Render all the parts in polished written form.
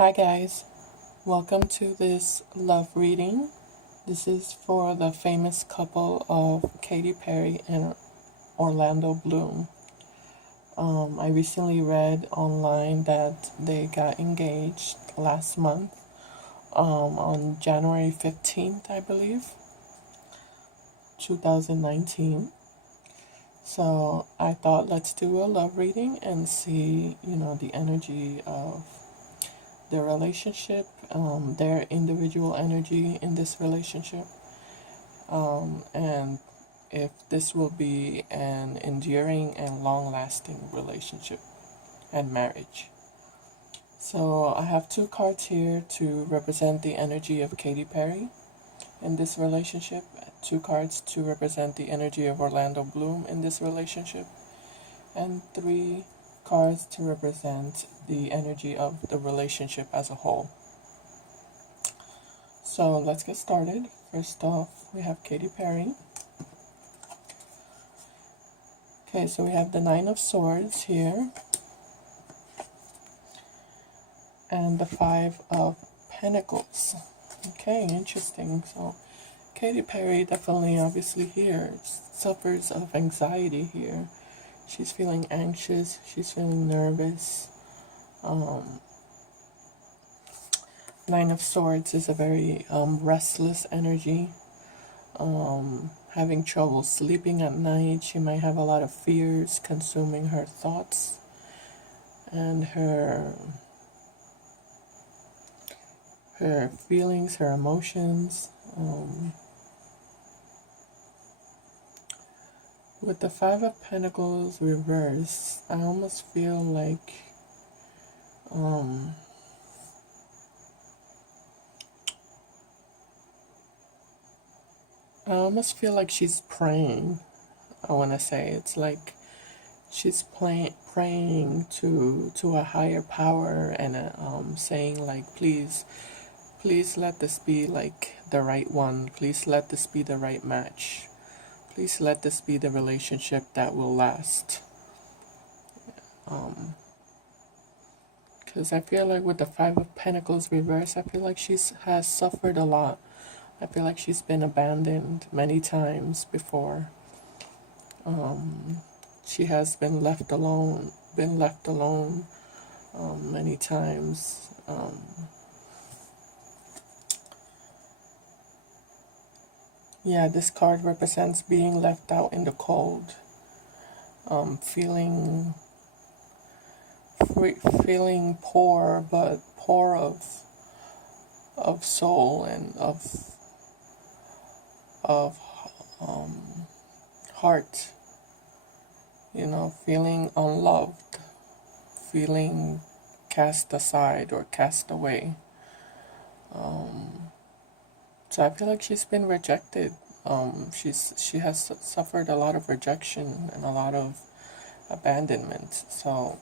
Hi guys, welcome to this love reading. This is for the famous couple of Katy Perry and Orlando Bloom. I recently read online that they got engaged last month on January 15th, I believe, 2019. So I thought let's do a love reading and see, the energy of their relationship, their individual energy in this relationship, and if this will be an enduring and long lasting relationship and marriage. So I have two cards here to represent the energy of Katy Perry in this relationship, two cards to represent the energy of Orlando Bloom in this relationship, and three cards to represent the energy of the relationship as a whole. So let's get started. First off, we have Katy Perry. Okay, so we have the Nine of Swords here, and the Five of Pentacles. Okay, interesting. So Katy Perry definitely, obviously here, suffers of anxiety here. She's feeling anxious, she's feeling nervous. Nine of Swords is a very restless energy. Having trouble sleeping at night. She might have a lot of fears consuming her thoughts and her feelings, her emotions. With the Five of Pentacles reversed, I almost feel like she's praying. I want to say it's like she's praying to a higher power and saying like, please let this be like the right one. Please let this be the right match. Please let this be the relationship that will last. Because I feel like with the Five of Pentacles reversed, I feel like has suffered a lot. I feel like she's been abandoned many times before. She has been left alone many times. Yeah, this card represents being left out in the cold, feeling poor, but poor of soul and of heart. Feeling unloved, feeling cast aside or cast away. So I feel like she's been rejected. She has suffered a lot of rejection and a lot of abandonment. So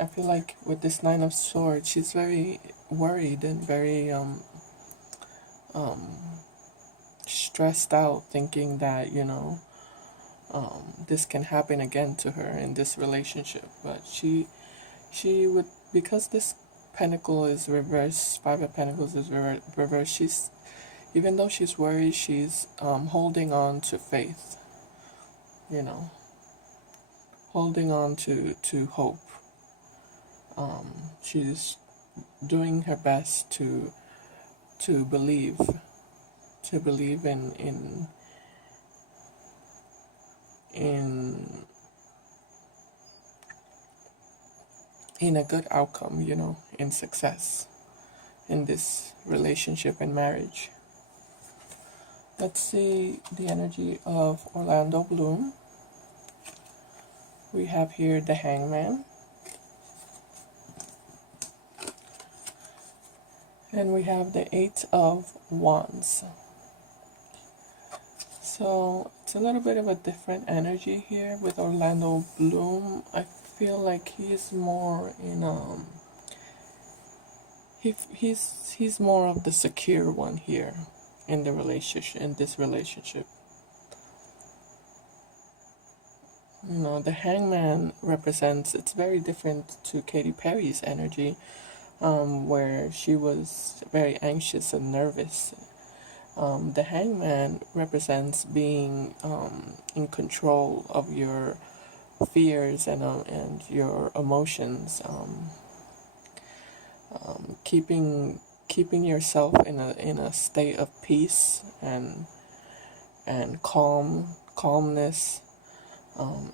I feel like with this Nine of Swords, she's very worried and very stressed out, thinking that this can happen again to her in this relationship. But she would, because this Pentacle is reversed, Five of Pentacles is reversed, she's, even though she's worried, she's holding on to faith, holding on to hope. She's doing her best to believe in a good outcome, in success in this relationship and marriage. Let's see the energy of Orlando Bloom. We have here the Hangman. And we have the Eight of Wands. So it's a little bit of a different energy here with Orlando Bloom. I feel like he's more in he's more of the secure one here in the relationship, in this relationship. The Hangman represents, it's very different to Katy Perry's energy. where she was very anxious and nervous. The hangman represents being in control of your fears and your emotions, keeping yourself in a state of peace and calmness,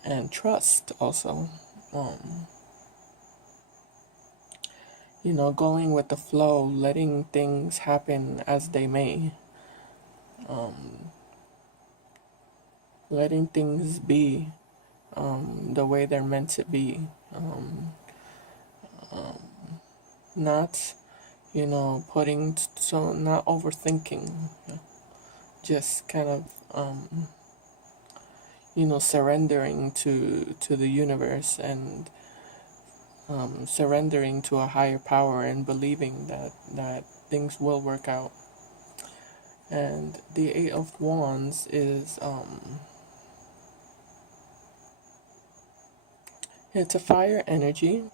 and trust also. Um, going with the flow, letting things happen as they may, letting things be the way they're meant to be. Not, not overthinking, just kind of, surrendering to the universe and surrendering to a higher power and believing that things will work out. And the Eight of Wands is it's a fire energy,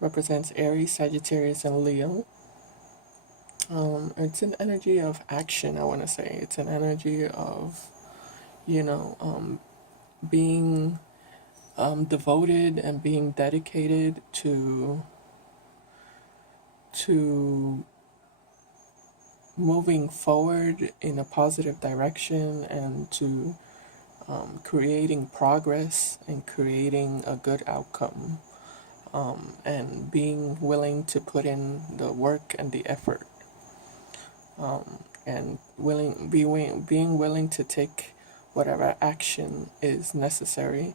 represents Aries, Sagittarius, and Leo. It's an energy of action, I want to say. It's an energy of, being devoted and being dedicated to moving forward in a positive direction and to creating progress and creating a good outcome, and being willing to put in the work and the effort, and being willing to take whatever action is necessary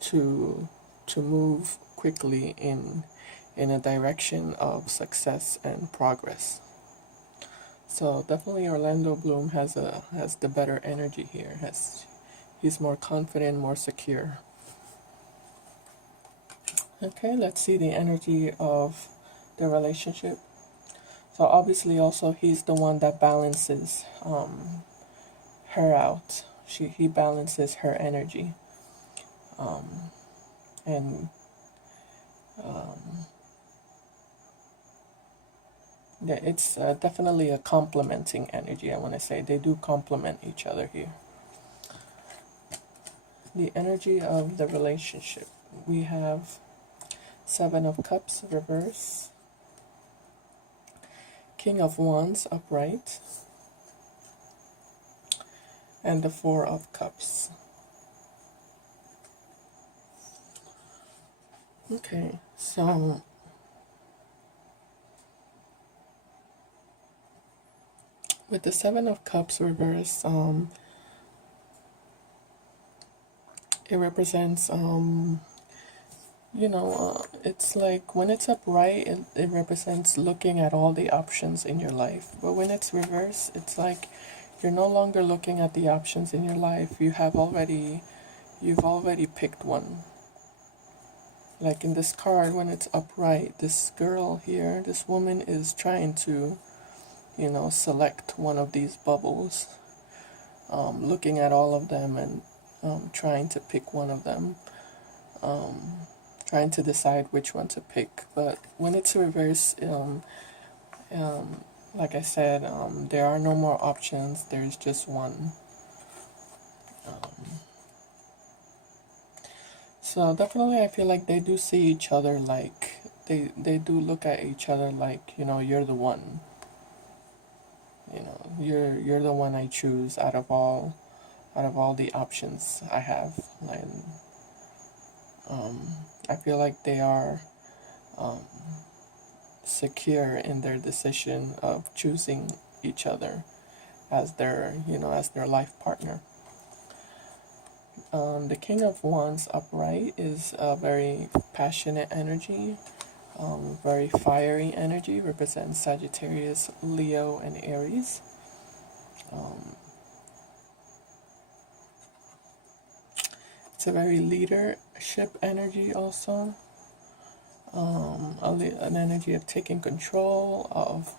to move quickly in a direction of success and progress. So definitely Orlando Bloom has the better energy here. He's more confident, more secure. Okay, let's see the energy of the relationship. So obviously also he's the one that balances her out. He balances her energy. And yeah, it's definitely a complementing energy, I want to say. They do complement each other here. The energy of the relationship. We have Seven of Cups reverse, King of Wands upright, and the Four of Cups. Okay, so with the Seven of Cups reverse, it represents, it's like when it's upright, it represents looking at all the options in your life. But when it's reverse, it's like you're no longer looking at the options in your life. You've already picked one. Like in this card, when it's upright, this girl here, this woman is trying to, select one of these bubbles, looking at all of them and trying to pick one of them, trying to decide which one to pick. But when it's reverse, like I said, there are no more options. There's just one. So definitely, I feel like they do see each other like they do look at each other like, you're the one. You're the one I choose out of all the options I have. And I feel like they are secure in their decision of choosing each other as their life partner. The King of Wands upright is a very passionate energy, very fiery energy, represents Sagittarius, Leo, and Aries. It's a very leadership energy also, an energy of taking control, of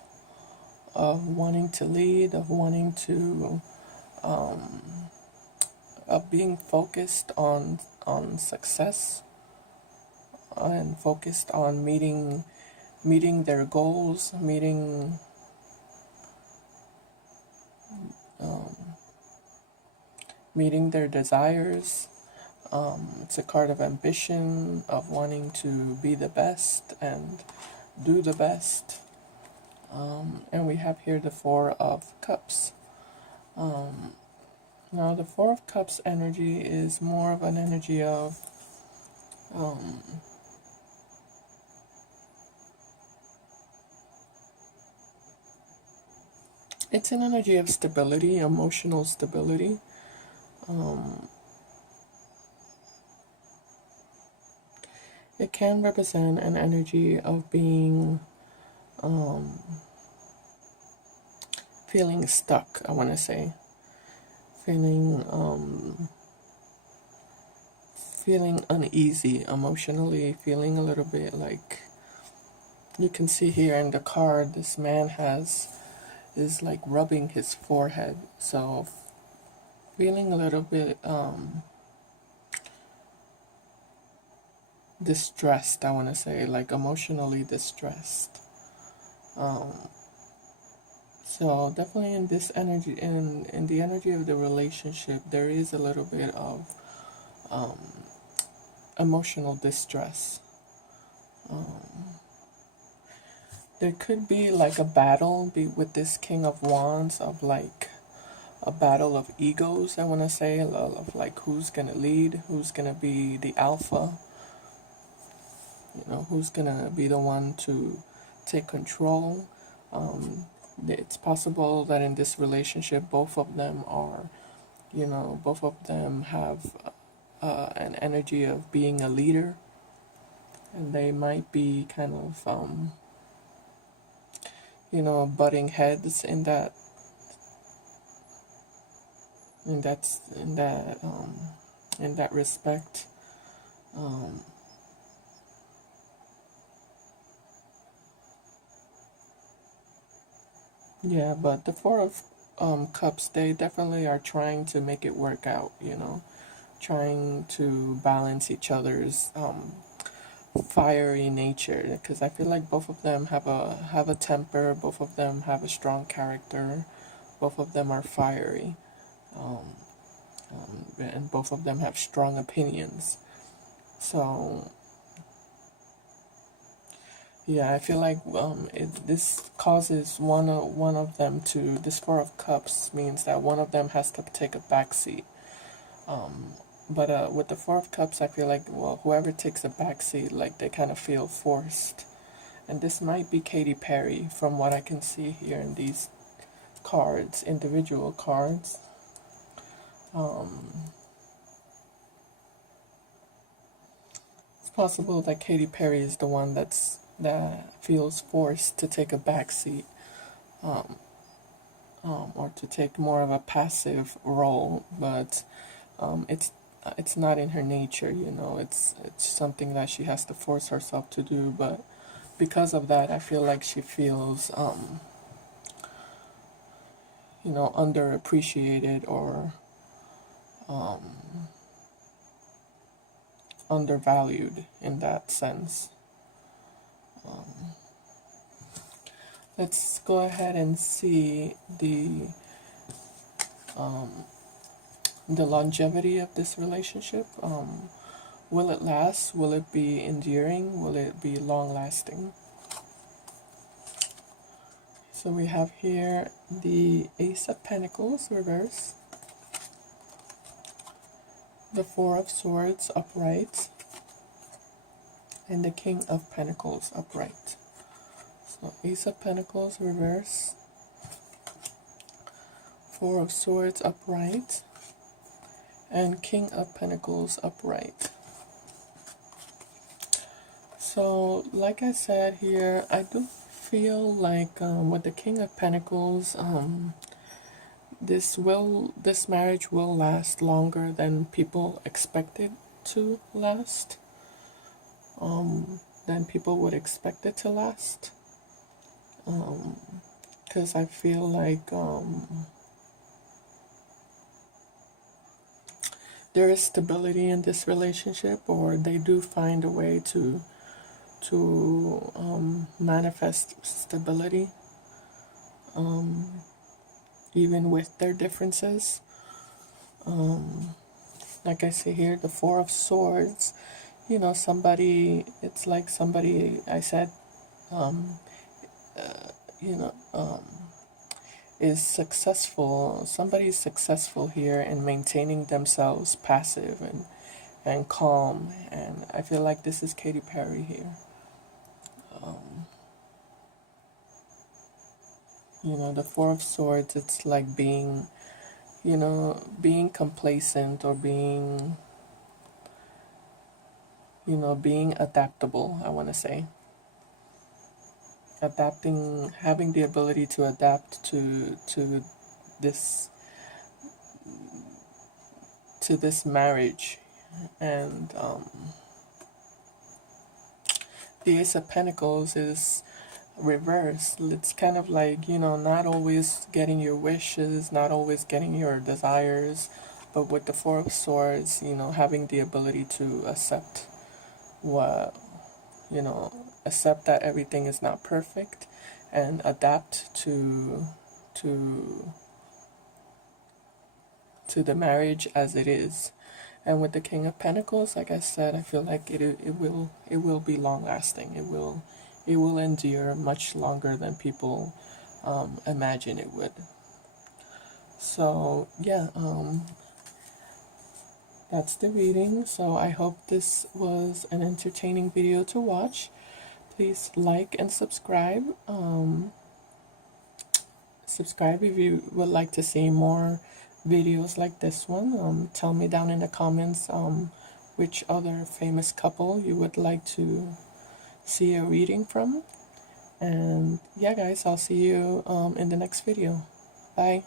wanting to lead, of wanting to, of being focused on success and focused on meeting meeting their goals, um, meeting their desires. It's a card of ambition, of wanting to be the best and do the best. And we have here the Four of Cups. Now, the Four of Cups energy is more of an energy of um, it's an energy of stability, emotional stability. It can represent an energy of being feeling stuck, I want to say. Feeling uneasy emotionally, feeling a little bit like, you can see here in the card, this man is like rubbing his forehead. So feeling a little bit distressed, I want to say, like emotionally distressed. So definitely in this energy, in the energy of the relationship, there is a little bit of emotional distress. There could be like a battle with this King of Wands, of like a battle of egos, I want to say, of like who's gonna lead, who's gonna be the alpha, who's gonna be the one to take control. It's possible that in this relationship, both of them have an energy of being a leader, and they might be kind of butting heads in that in that in that respect. Yeah, but the Four of Cups, they definitely are trying to make it work out, trying to balance each other's fiery nature, because I feel like both of them have a temper, both of them have a strong character, both of them are fiery, and both of them have strong opinions. So yeah, I feel like this causes one of them to, this Four of Cups means that one of them has to take a back seat. But with the Four of Cups, I feel like, well, whoever takes a back seat, like they kind of feel forced. And this might be Katy Perry, from what I can see here in these cards, individual cards. It's possible that Katy Perry is the one that feels forced to take a back seat, or to take more of a passive role, but it's not in her nature. It's something that she has to force herself to do. But because of that, I feel like she feels underappreciated, or undervalued in that sense. Let's go ahead and see the longevity of this relationship. Will it last? Will it be enduring? Will it be long lasting? So we have here the Ace of Pentacles reverse, the Four of Swords upright, and the King of Pentacles upright. So Ace of Pentacles reverse, Four of Swords upright, and King of Pentacles upright. So like I said here, I do feel like with the King of Pentacles, this marriage will last longer than people expect it to last, than people would expect it to last, because I feel like there is stability in this relationship, or they do find a way to manifest stability, even with their differences. Like I say here, the Four of Swords, somebody, it's like somebody, I said, you know, is successful. Somebody is successful here in maintaining themselves passive and calm. And I feel like this is Katy Perry here. The Four of Swords, it's like being complacent, or being adaptable, I want to say. Adapting, having the ability to adapt this to this marriage. And the Ace of Pentacles is reversed. It's kind of like, not always getting your wishes, not always getting your desires, but with the Four of Swords, having the ability to accept what, accept that everything is not perfect, and adapt to the marriage as it is. And with the King of Pentacles, like I said, I feel like it will be long lasting. It will endure much longer than people imagine it would. So yeah, that's the reading. So I hope this was an entertaining video to watch. Please like and subscribe. Subscribe if you would like to see more videos like this one. Tell me down in the comments which other famous couple you would like to see a reading from. And yeah, guys, I'll see you in the next video. Bye.